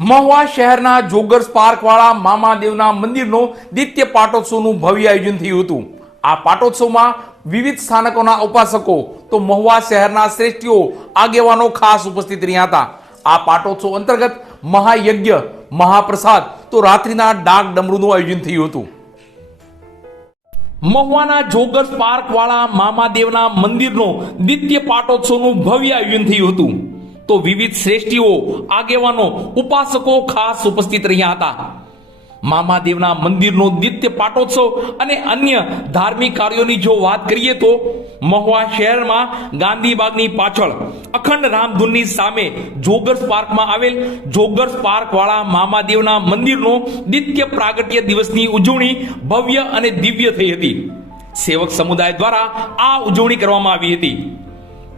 મહુવા શહેરના joggers park વાળા મામાદેવના મંદિરનો દિત્ય પાટોત્સવનું ભવ્ય આયોજન થયું હતું. આ પાટોત્સવમાં વિવિધ સ્થાનકોના ઉપાસકો, તો મહુવા શહેરના શ્રેષ્ઠીઓ, આગેવાનો ખાસ ઉપસ્થિત રહ્યા હતા. આ પાટોત્સવ અંતર્ગત મહાયજ્ઞ, મહાપ્રસાદ, તો રાત્રિના ડાક ડમરૂનું આયોજન થયું હતું. મહુવાના જોગર્સ પાર્ક વાળા મામાદેવના મંદિરનો દિત્ય પાટોત્સવનું ભવ્ય આયોજન થયું હતું. તો વિવિધ શ્રેષ્ઠીઓ, આગેવાનો, ઉપાસકો ખાસ ઉપસ્થિત રહ્યા હતા. મામાદેવના મંદિરનો નિત્ય પાટોત્સવ અને અન્ય ધાર્મિક કાર્યોની જો વાત કરીએ તો, મહુવા શહેરમાં ગાંધીબાગની પાછળ અખંડ રામધૂનની સામે જોગર્સ પાર્કમાં આવેલ જોગર્સ પાર્ક વાળા મામાદેવના મંદિરનો નિત્ય પ્રાગટ્ય દિવસની ઉજવણી ભવ્ય અને દિવ્ય થઈ હતી. સેવક સમુદાય દ્વારા આ ઉજવણી કરવામાં આવી હતી.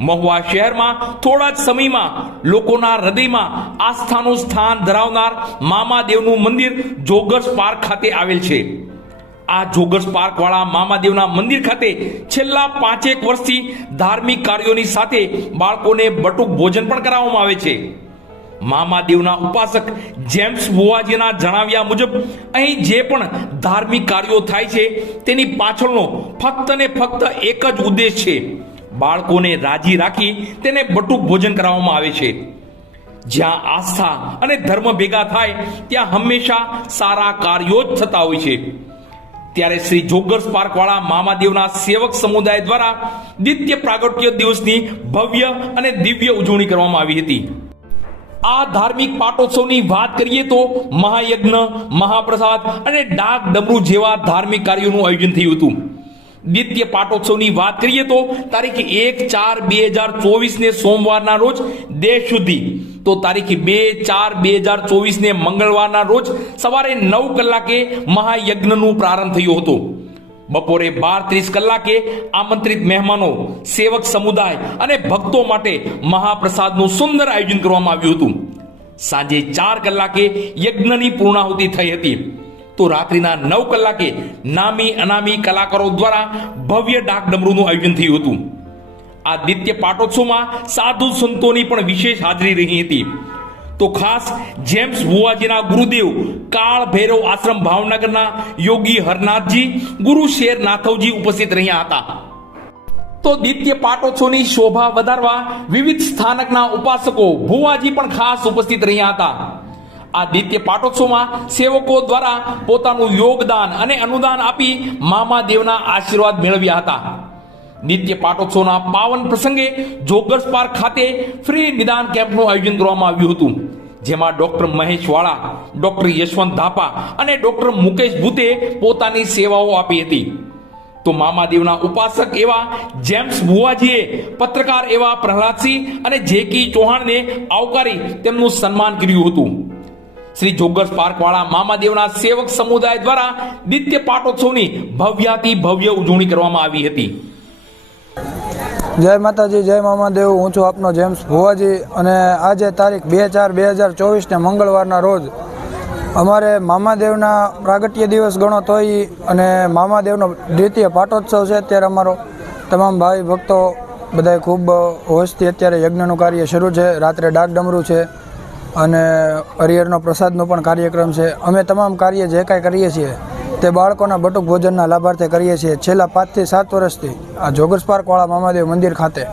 મહુવા શહેરમાં થોડા જ સમયમાં લોકોના હૃદયમાં આસ્થાનું સ્થાન ધરાવનાર મામાદેવનું મંદિર જોગર્સ પાર્ક ખાતે આવેલ છે. આ જોગર્સ પાર્ક વાળા મામાદેવના મંદિર ખાતે છેલ્લા પાંચેક વર્ષથી ધાર્મિક કાર્યોની સાથે બાળકોને બટુક ભોજન પણ કરાવવામાં આવે છે. મામાદેવના ઉપાસક જેમ્સ બુવાજીના જણાવ્યા મુજબ, અહીં જે પણ ધાર્મિક કાર્યો થાય છે, તેની પાછળનો ફક્ત ને ફક્ત એક જ ઉદ્દેશ છે. બાળકોને રાજી રાખી તેને બટુક ભોજન કરાવવામાં આવે છે. જ્યાં આસ્થા અને ધર્મ ભેગા થાય, ત્યાં હંમેશા સારા કાર્યો જ થતા હોય છે. ત્યારે શ્રી જોગર્સ પાર્ક વાળા મામાદેવના સેવક સમુદાય દ્વારા દિત્ય પ્રાગટ્ય દિવસની ભવ્ય અને દિવ્ય ઉજવણી કરવામાં આવી હતી. આ ધાર્મિક પાટોત્સવની વાત કરીએ તો મહાયજ્ઞ, મહાપ્રસાદ અને ડાક ડમરૂ જેવા ધાર્મિક કાર્યોનું આયોજન થયું હતું. દિત્ય પાટોત્સવની વાત કરીએ તો તારીખ એક ચાર બે હજાર ચોવીસને સોમવારના રોજ દેશ સુધી. તો તારીખ બે ચાર બે હજાર ચોવીસને મંગળવારના રોજ સવારે નવ કલાકે મહાયજ્ઞનું પ્રારંભ થયો હતો. બપોરે બાર ત્રીસ કલાકે આમંત્રિત મહેમાનો, સેવક સમુદાય અને ભક્તો માટે મહાપ્રસાદનું સુંદર આયોજન કરવામાં આવ્યું હતું. સાંજે ચાર કલાકે યજ્ઞની પૂર્ણાહુતિ થઈ હતી. તો રાત્રિના નવ કલાકે નામી અનામી કલાકારો દ્વારા ભવ્ય ડાક ડમરૂનું આયોજન થયું હતું. આ દિત્ય પાટોત્સવમાં સાધુ સંતોની પણ વિશેષ હાજરી રહી હતી. તો ખાસ જેમ્સ બુવાજીના ગુરુદેવ કાળ ભૈરવ આશ્રમ ભાવનગરના યોગી હરનાથજી, ગુરુ શેર નાથવજી ઉપસ્થિત રહ્યા હતા. તો દિત્ય પાટોત્સવની શોભા વધારવા વિવિધ સ્થાનકના ઉપાસકો ભુવાજી પણ ખાસ ઉપસ્થિત રહ્યા હતા. આ દિત્ય પાટોત્સવમાં સેવકો દ્વારા પોતાનું યોગદાન અને અનુદાન આપી મામા દેવના આશીર્વાદ મેળવ્યા હતા. નિત્ય પાટોત્સવના પાવન પ્રસંગે જોગર્સ પાર્ક ખાતે ફ્રી નિદાન કેમ્પનું આયોજન કરવામાં આવ્યું હતું. જેમાં ડોક્ટર મહેશ વાળા, ડોક્ટર યશવંત ધાપા અને ડોક્ટર મુકેશ ભૂતે પોતાની સેવાઓ આપી હતી. તો મામાદેવના ઉપાસક એવા જેમ્સ ભુવાજીએ પત્રકાર એવા પ્રહલાદસિંહ અને જેકી ચૌહાણને આવકારી તેમનું સન્માન કર્યું હતું. શ્રી જોગર્સ પાર્ક વાળા મામાદેવના સેવક સમુદાય દ્વારા દિત્ય પાટોત્સવની ભવ્યાતિ ભવ્ય ઉજવણી કરવામાં આવી હતી. જય માતાજી, જય મામાદેવ. હું છું આપનો જેમ્સ ભુવાજી અને આજે તારીખ બે ચાર બે હજાર ચોવીસને મંગળવારના રોજ અમારે મામાદેવના પ્રાગટ્ય દિવસ ગણો તોય અને મામાદેવનો દ્વિતીય પાટોત્સવ છે અત્યારે અમારો. તમામ ભાઈ ભક્તો બધાય ખૂબ હોશથી અત્યારે યજ્ઞનું કાર્ય શરૂ છે. રાત્રે ડાક ડમરું છે. અને હરિહરનો પ્રસાદનો પણ કાર્યક્રમ છે. અમે તમામ કાર્ય જે કાંઈ કરીએ છીએ તે બાળકોના બટુક ભોજનના લાભાર્થે કરીએ છીએ. છેલ્લા પાંચથી સાત વર્ષથી આ જોગર્સ પાર્કવાળા મામાદેવ મંદિર ખાતે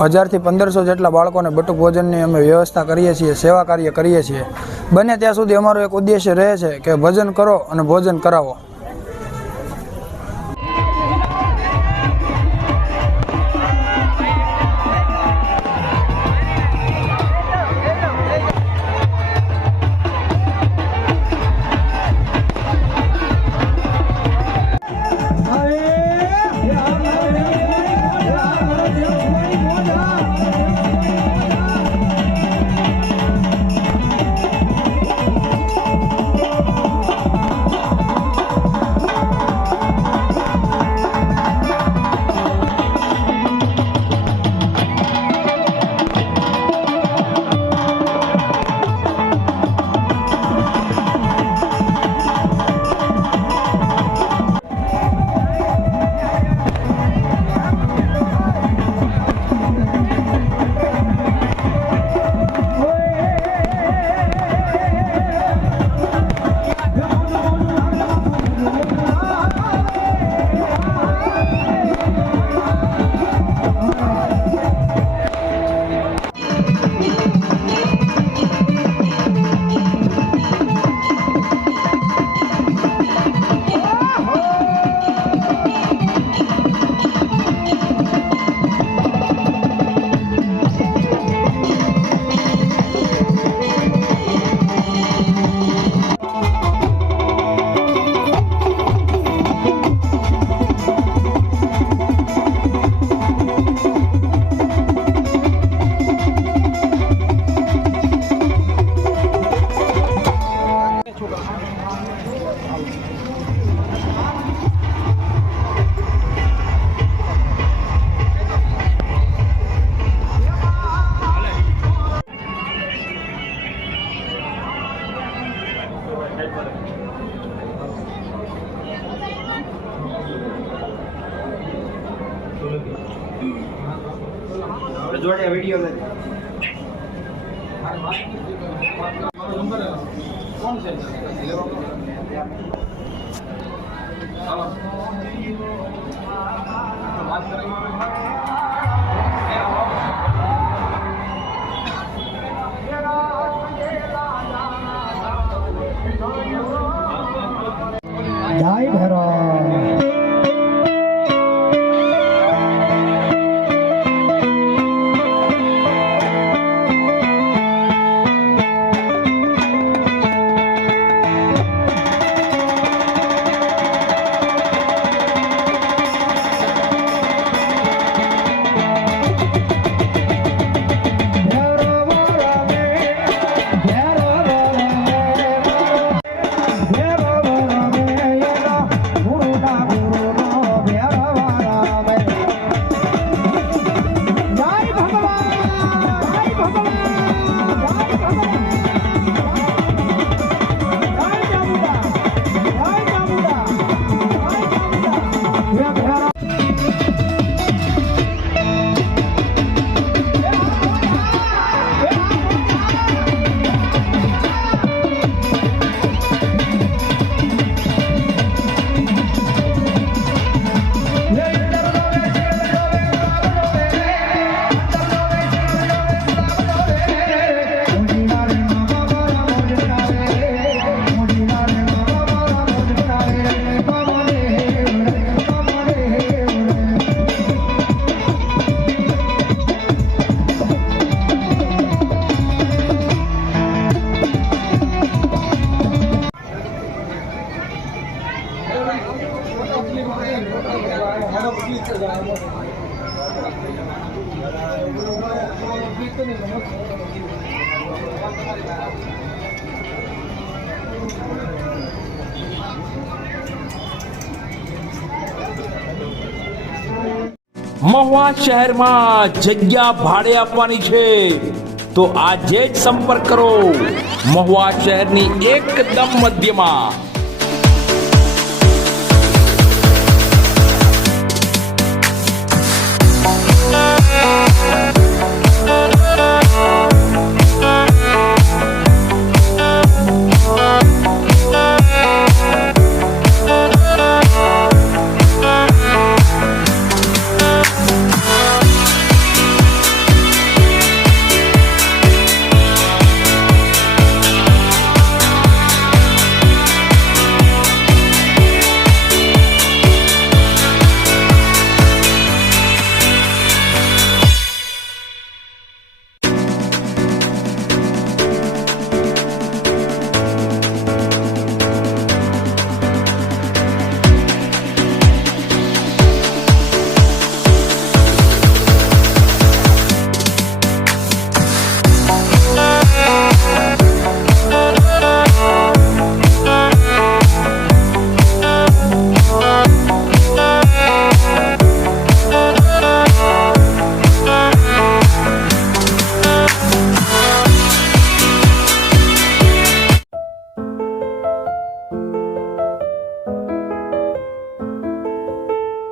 હજારથી પંદરસો જેટલા બાળકોને બટુક ભોજનની અમે વ્યવસ્થા કરીએ છીએ, સેવા કાર્ય કરીએ છીએ. બને ત્યાં સુધી અમારો એક ઉદ્દેશ્ય રહે છે કે ભજન કરો અને ભોજન કરાવો. જોડે વીડિયો નથી જય ભૈરવ મહુવા શહેરમાં જગ્યા ભાડે આપવાની છે. તો આજે જ સંપર્ક કરો. મહુવા શહેરની એકદમ મધ્યમાં